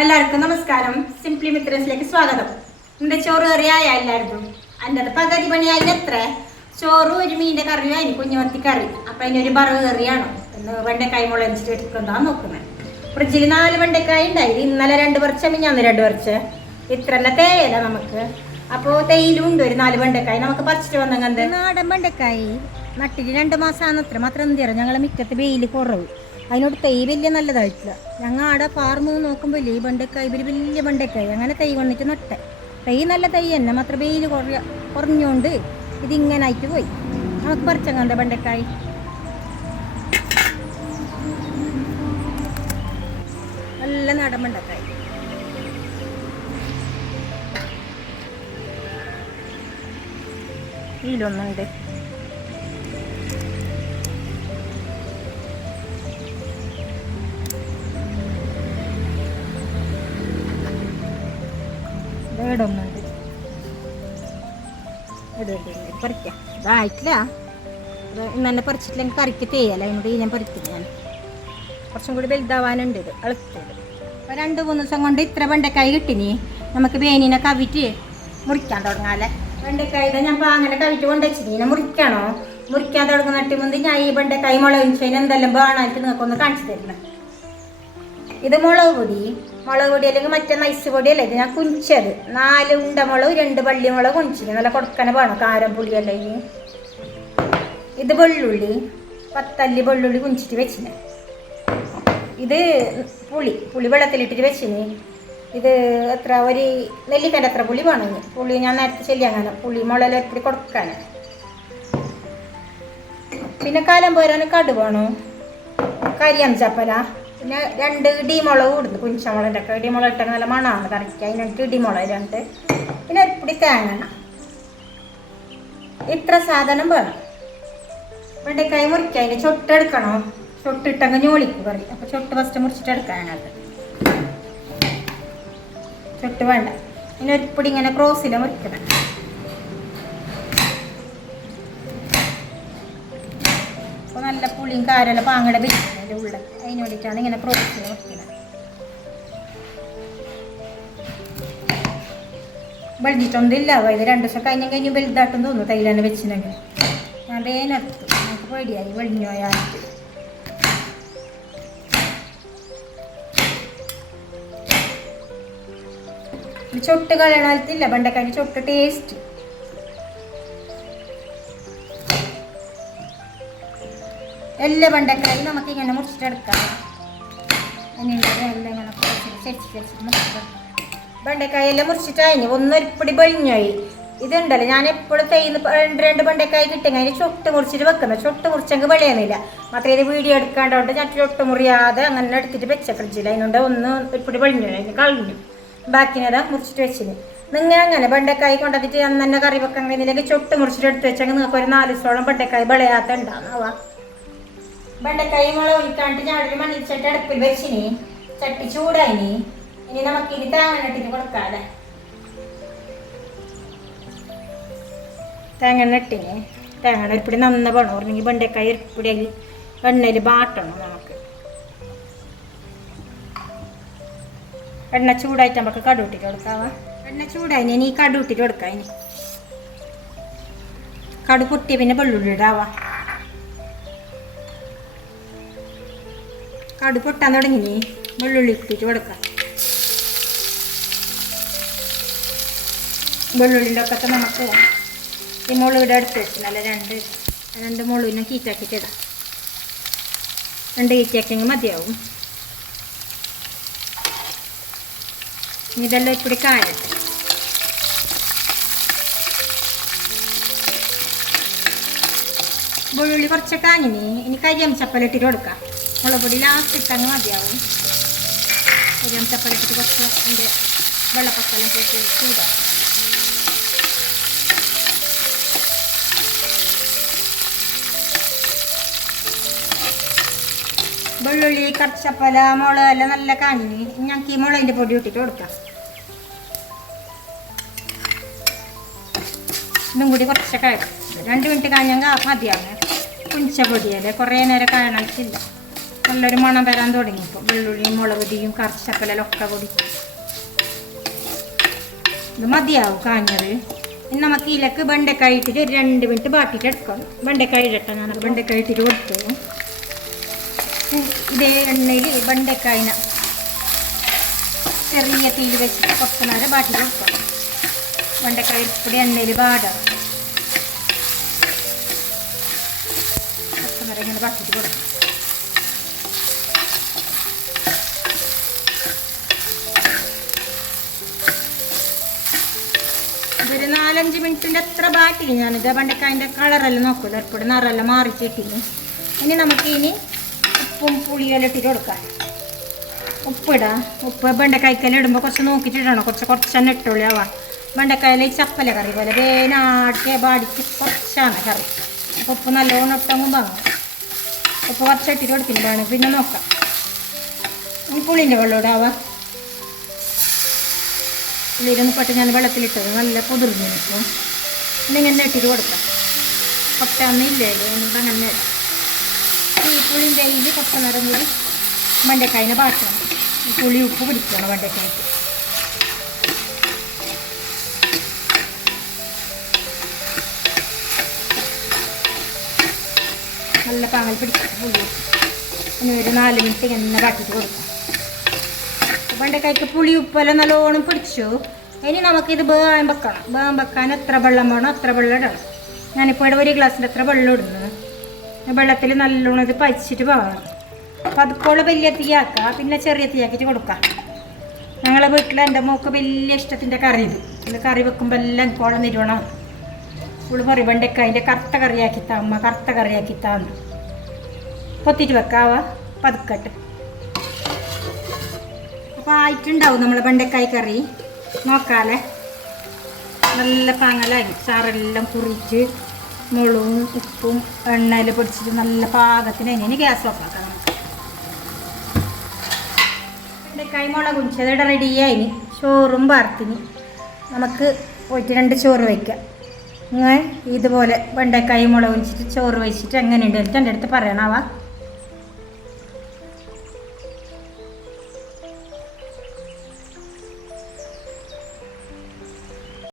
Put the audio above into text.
എല്ലാവർക്കും നമസ്കാരം. സിംപ്ലി മിത്രസിലേക്ക് സ്വാഗതം. എൻ്റെ ചോറ് കറിയായ എല്ലാവർക്കും അതിൻ്റെ അത് പകുതി പണിയായി എത്ര ചോറ് ഒരു മീനിൻ്റെ കറിയും അതിന് കുഞ്ഞുമത്തി കറി. അപ്പം അതിനൊരു ബറവ് കറിയാണോ എന്ന് വെണ്ടക്കായ് മുളഞ്ചിട്ട് എടുക്കുന്നതാണ് നോക്കുന്നത്. ഫ്രിഡ്ജിൽ 4 വെണ്ടക്കായ് ഉണ്ടായി. ഇന്നലെ 2 പറിച്ച മിഞ്ഞാന്ന് 2 പറിച്ച് ഇത്രല്ല തേയല നമുക്ക്. അപ്പോൾ തേയിലും ഉണ്ട് ഒരു 4 വെണ്ടക്കായ് നമുക്ക് പറിച്ചിട്ട് വന്നെങ്കിൽ നാടൻ വെണ്ടക്കായ് നട്ടിട്ട് 2 മാസമാണ്. അത്ര മാത്രം എന്തിയാ ഞങ്ങളെ മിറ്റത്ത് വെയിൽ കുറവ്. അതിനോട് തൈ വലിയ നല്ലതായിട്ടില്ല. ഞങ്ങൾ ആടെ ഫാർമ് നോക്കുമ്പോൾ ഈ വെണ്ടക്കായ് ഇവർ വലിയ വെണ്ടക്കായ് അങ്ങനെ തൈ വന്നിട്ട് നട്ടെ. തൈ നല്ല തൈ തന്നെ മാത്രം വെയിൽ കുറഞ്ഞുകൊണ്ട് ഇതിങ്ങനായിട്ട് പോയി. നമുക്ക് പറിച്ചങ്ങാണ്ട വെണ്ടക്കായ് നല്ല നാടൻ വെണ്ടക്കായ്. ഇതിലൊന്നുണ്ട്. ഇടൊന്നുണ്ട് പറിക്കാം. ഇതായിട്ടില്ല. ഇന്നെ പറിച്ചിട്ടില്ലെങ്കിൽ കറിക്ക് തേയല്ല. അതിനോട് ഞാൻ പറിക്കില്ല. ഞാൻ കുറച്ചും കൂടി വലുതാവാനുണ്ട്. ഇത് അളുത്തത്. അപ്പോൾ 2-3 ദിവസം കൊണ്ട് ഇത്ര വെണ്ടക്കായ് കിട്ടിനി. നമുക്ക് വേനീനെ കവിറ്റ് മുറിക്കാൻ തുടങ്ങാല്ലേ. വെണ്ടക്കായ ഞാൻ അങ്ങനെ കവിറ്റ് കൊണ്ടുവച്ചിനി. ഇങ്ങനെ മുറിക്കണോ? മുറിക്കാൻ തുടങ്ങുന്നിട്ട് മുമ്പ് ഞാൻ ഈ വെണ്ടക്കായ് മുളകിന് എന്തെല്ലാം വേണമായിട്ട് നിങ്ങൾക്കൊന്ന് കാണിച്ചു തരുന്നത്. ഇത് മുളക് പൊടി അല്ലെങ്കിൽ മറ്റേ നൈസ് പൊടിയല്ലേ. ഇത് ഞാൻ കുഞ്ചത് 4 ഉണ്ടമുളക് 2 വള്ളിമുളക് കുഞ്ചിന് നല്ല കൊടുക്കനെ വേണം. കാരം പുളിയല്ലേ. ഇത് വെള്ളുള്ളി 10 അല്ലി വെള്ളുള്ളി കുഞ്ചിട്ട് വെച്ചിന്. ഇത് പുളി വെള്ളത്തിലിട്ടിട്ട് വെച്ചിന്. ഇത് എത്ര ഒരു നെല്ലിക്കൻ്റെ എത്ര പുളി വേണം. പുളി ഞാൻ നേരത്തെ ചെല്ലിയങ്ങനെ പുളി മുളകിലെത്തി കൊടുക്കാൻ. പിന്നെ കാലം പോരാൻ കടു വേണോ. കരിയാംചപ്പല പിന്നെ 2 ഇടിമുളക് ഇടുന്നു. കുഞ്ചമുളകിൻ്റെ ഒക്കെ ഇടിമുളക് ഇട്ടൊക്കെ നല്ല മണമാണ് കറിക്ക്. അതിനകത്ത് ഇടിമുളക് 2 പിന്നെ ഒരിപ്പിടി തേങ്ങ. ഇത്ര സാധനം വേണം. വെണ്ടക്കായ് മുറിക്കുക. അതിൻ്റെ ചൊട്ടെടുക്കണോ? ചൊട്ടിട്ടങ്ങ് ഞോളിക്കും കറി. അപ്പോൾ ചൊട്ട് ഫസ്റ്റ് മുറിച്ചിട്ട് എടുക്കാം. അതിനകത്ത് ചൊട്ട് വേണ്ട. പിന്നെ ഒരിപ്പിടി ഇങ്ങനെ ക്രോസിൽ മുറിക്കണം. അപ്പോൾ നല്ല പുളിയും കാരല്ല പാങ്ങടെ വെച്ചിട്ടുണ്ട് അതിൻ്റെ ഉള്ളിൽ. അതിന് വേണ്ടിയിട്ടാണ് ഇങ്ങനെ ക്രോസിൽ മുറിക്കുന്നത്. വെളിഞ്ഞിട്ടൊന്നുമില്ല. ഇത് 2 ദിവസം കഴിഞ്ഞ് വലുതായിട്ടും തോന്നുന്നു. തൈലാണ് വെച്ചിട്ടുണ്ടെങ്കിൽ ഞാൻ വേനർത്തു. നമുക്ക് പേടിയായി വെളിഞ്ഞു പോയാൽ. ചൊട്ട് കളയണത്തില്ല വെണ്ടക്കായ് ചൊട്ട് ടേസ്റ്റ്. എല്ലാ വെണ്ടക്കായും നമുക്കിങ്ങനെ മുറിച്ചിട്ടെടുക്കാം. എല്ലാം ഇങ്ങനെ വെണ്ടക്കായെല്ലാം മുറിച്ചിട്ടായി. ഒന്നൊരിപ്പിടി വെളിഞ്ഞായി. ഇതുണ്ടല്ലോ ഞാൻ എപ്പോഴും തേയിന്ന് 2 വെണ്ടക്കായ് കിട്ടുമെങ്കിൽ അതിന് ചൊട്ട് മുറിച്ചിട്ട് വെക്കുന്നത്. ചൊട്ട് മുറിച്ചെങ്കിൽ വെളിയുന്നില്ല. മാത്രമേ ഇത് വീഡിയോ എടുക്കാണ്ടോണ്ട് ഞാൻ ചൊട്ട് മുറിയാതെ അങ്ങനെ എടുത്തിട്ട് വെച്ച ഫ്രിഡ്ജിൽ. അതിനുണ്ട് ഒരിപ്പിടി വെളിഞ്ഞു. അതിന് കളഞ്ഞു. ബാക്കിനതാ മുറിച്ചിട്ട് വെച്ചിന്. നിങ്ങൾ അങ്ങനെ വെണ്ടക്കായ് കൊണ്ടുവന്നിട്ട് അന്ന് തന്നെ കറി വെക്കാൻ കഴിഞ്ഞില്ലെങ്കിൽ ചൊട്ട് മുറിച്ചിട്ട് എടുത്ത് വെച്ചെങ്കിൽ നിങ്ങൾക്ക് ഒരു 4 ദിവസത്തോളം വെണ്ടക്കായ് വിളയാത്ത ഉണ്ടാവുക. വെണ്ടക്കായ് മുളക് ഒഴിക്കാണ്ട് ഞാനൊരു മണ്ണിച്ചട്ടി അടുപ്പിൽ വെച്ചിന്. ചട്ടി ചൂടായിനി. ഇനി നമുക്കിനി തേങ്ങ ഇട്ടിട്ട് കൊടുക്കാതെ. തേങ്ങ ഇട്ടിന്. തേങ്ങ ഇരിപ്പിടി നന്ന വേണം. പറഞ്ഞെങ്കിൽ വെണ്ടക്കായ് ഇരിപ്പിടി എണ്ണയിൽ ബാട്ടണം. നമുക്ക് എണ്ണ ചൂടായിട്ട് നമുക്ക് കടുവിട്ടിട്ട് കൊടുക്കാവ. എണ്ണ ചൂടായിന്. ഇനി കടുവിട്ടിട്ട് കൊടുക്കാം. ഇനി കടു പൊട്ടിയ പിന്നെ വെള്ളുള്ളി ഇടാവാ. കടു പൊട്ടാൻ തുടങ്ങി. വെള്ളുള്ളി ഇട്ടിട്ട് കൊടുക്കാം. വെള്ളുള്ളിൻ്റെ ഒക്കെ നമുക്ക് ഈ മുളകിടെ എടുത്ത് വെച്ചില്ല. 2 മുളകിനെ കീറ്റാക്കിയിട്ട് ഇടാം. 2 കീറ്റാക്കിയെങ്കിൽ മതിയാവും. ഇതെല്ലാം ഇപ്പിടി കായട്ടെ. വെള്ളുള്ളി കുറച്ച് കാഞ്ഞിനി. ഇനി കരിയാംചപ്പലിട്ടിട്ട് കൊടുക്കാം. മുളക് പൊടി ലാസ്റ്റ് ഇട്ടങ്ങ് മതിയാവും. കരിയാംചപ്പലിട്ടിട്ട് കുറച്ച് അതിൻ്റെ വെള്ളപ്പക്കെല്ലാം പോയിട്ട് ചൂടാക്കും. വെള്ളുള്ളി കറിച്ചപ്പല മുളകെല്ലാം നല്ല കാഞ്ഞിനി. ഞങ്ങൾക്ക് ഈ മുളകിൻ്റെ പൊടി ഇട്ടിട്ട് കൊടുക്കാം. ഇതും കൂടി കുറച്ചൊക്കെ 2 മിനിറ്റ് കഴിഞ്ഞെങ്കിൽ മതിയാവുക. കുഞ്ച പൊടിയല്ലേ കുറേ നേരം കാണാനില്ല. നല്ലൊരു മണം വരാൻ തുടങ്ങിയപ്പോൾ വെള്ളുള്ളിയും മുളക് പൊടിയും കറിച്ചക്കലൊക്കെ കൂടി ഇത് മതിയാവും കാഞ്ഞത്. ഇനി നമുക്ക് ഇതിലേക്ക് വെണ്ടക്കായ ഇട്ടിട്ട് ഒരു 2 മിനിറ്റ് ബാട്ടിയിട്ട് എടുക്കണം. വെണ്ടക്കായ ഇടട്ടെ, ഞാനത് വെണ്ടക്കായ ഇട്ടിട്ട് കൊടുത്തു. ഇതേ എണ്ണയിൽ വെണ്ടക്കായന ചെറിയ തീയിൽ വെച്ചിട്ട് കുറച്ച് നേരം ബാട്ടിയിട്ട് കൊടുക്കണം. വെണ്ടക്കായ കൂടി എണ്ണയിൽ പാടാം. കുറച്ച് നേരം ഇങ്ങനെ ബാട്ടിയിട്ട് കൊടുക്കണം. ഒരു 4-5 മിനിറ്റിൻ്റെ അത്ര ബാറ്റിൽ ഞാനിത് വെണ്ടക്കായൻ്റെ കളറെല്ലാം നോക്കില്ല, എപ്പോഴും നിറമെല്ലാം മാറിച്ചിട്ടിന്. ഇനി നമുക്ക് ഉപ്പും പുളിയെല്ലാം ഇട്ടിട്ട് കൊടുക്കാം. ഉപ്പിടാം. ഉപ്പ് വെണ്ടക്കായ്ക്കെല്ലാം ഇടുമ്പോൾ കുറച്ച് നോക്കിയിട്ടിടണം. കുറച്ച് തന്നെ ഇട്ടുള്ളൂ. വെണ്ടക്കായൽ ചപ്പല കറി പോലെ വേനാട്ടിയ ബാടിച്ച് കുറച്ചാണ് കറി. അപ്പോൾ ഉപ്പ് നല്ലോണം ഇട്ടങ്ങും വാങ്ങും. ഉപ്പ് കുറച്ചിട്ടിട്ട് കൊടുത്തിട്ട് വേണം. പിന്നെ നോക്കാം. ഇനി പുളിൻ്റെ വെള്ളം ഇടാവാ. പുളിയിലൊന്ന് പെട്ട് ഞാൻ വെള്ളത്തിലിട്ടത് നല്ല കുതിർന്നു നിൽക്കും. പിന്നെ ഇങ്ങനെ ഇട്ടിട്ട് കൊടുക്കാം. കൊട്ടയൊന്നും ഇല്ലല്ലോ, എന്നിട്ട് അങ്ങനെ ഈ പുളിൻ്റെ കയ്യിൽ കുറച്ച് നേരം കൂടി വെണ്ടക്കായനെ ബാറ്റണം. പുളി ഉപ്പ് പിടിക്കണം വെണ്ടക്കായ്ക്ക്. നല്ല പാങ്ങൽ പിടിക്കണം പുളി. ഇനി ഒരു 4 മിനിറ്റ് ഇങ്ങനെ ബാട്ടിട്ട് കൊടുക്കാം. വെണ്ടക്കായ്ക്ക് പുളി ഉപ്പെല്ലാം നല്ലോണം പിടിച്ചു. ഇനി നമുക്കിത് വേഗം വെക്കണം. വേഗം വെക്കാൻ എത്ര വെള്ളം വേണോ അത്ര വെള്ളം ഇടണം. ഞാനിപ്പോൾ ഇവിടെ 1 ഗ്ലാസ്സിൻ്റെ അത്ര വെള്ളം ഇടുന്നത്. വെള്ളത്തിൽ നല്ലോണം ഇത് പച്ചിട്ട് പോകണം. അപ്പോൾ അതുപോലെ വലിയ തീയാക്കുക, പിന്നെ ചെറിയ തീയാക്കിയിട്ട് കൊടുക്കാം. ഞങ്ങളെ വീട്ടിൽ എൻ്റെ മോൾക്ക് വലിയ ഇഷ്ടത്തിൻ്റെ കറി ഇത് കറി വെക്കുമ്പോൾ എല്ലാം കോളം നിരുവണം. ഫുള്ള് പറയും വെണ്ടക്കായൻ്റെ കറുത്ത കറിയാക്കിത്താ അമ്മ, കറുത്ത കറിയാക്കിത്താന്ന്. പൊത്തിയിട്ട് വെക്കാവാ പതുക്കട്ട്. അപ്പോൾ ആയിട്ടുണ്ടാവും നമ്മൾ വെണ്ടക്കായ കറി. നോക്കാല്ലേ, നല്ല പാങ്ങലായി. ചാറെല്ലാം കുറിച്ച് മുളകും ഉപ്പും എണ്ണയിൽ പൊടിച്ചിട്ട് നല്ല പാകത്തിന്. ഇനി ഗ്യാസ് ഓഫാക്കാം. നമുക്ക് വെണ്ടക്കായ മുളക് കുഞ്ചത് ഇവിടെ റെഡിയായി. ചോറും വാർത്തിന് നമുക്ക് പോയിട്ട് 2 ചോറ് വയ്ക്കാം. ഇങ്ങനെ ഇതുപോലെ വെണ്ടക്കായ മുളക് കുഞ്ചിട്ട് ചോറ് വെച്ചിട്ട് എങ്ങനെയുണ്ട് എൻ്റെ അടുത്ത് പറയണവാ.